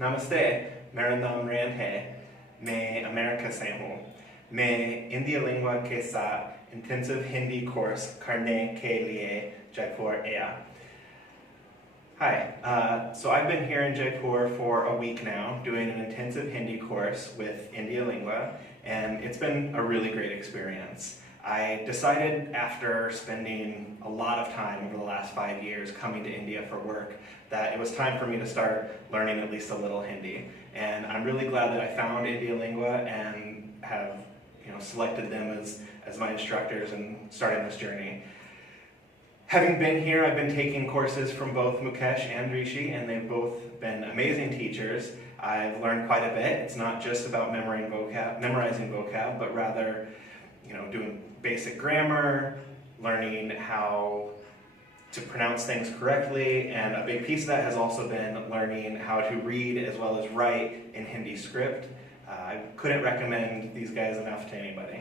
नमस्ते, मेरा नाम रेन है। मैं अमेरिका से हूँ। मैं इंडिया लिंगua के साथ इंटेंसिव हिंदी कोर्स करने के लिए जयपुर आया. Hi, so I've been here in Jaipur for a week now doing an intensive Hindi course with Indian Lingua, and it's been a really great experience. I decided after spending a lot of time over the last 5 years coming to India for work that it was time for me to start learning at least a little Hindi. And I'm really glad that I found Indian Lingua and have selected them as my instructors and starting this journey. Having been here, I've been taking courses from both Mukesh and Rishi, and they've both been amazing teachers. I've learned quite a bit. It's not just about memorizing vocab, but rather, doing basic grammar, learning how to pronounce things correctly, and a big piece of that has also been learning how to read as well as write in Hindi script. I couldn't recommend these guys enough to anybody.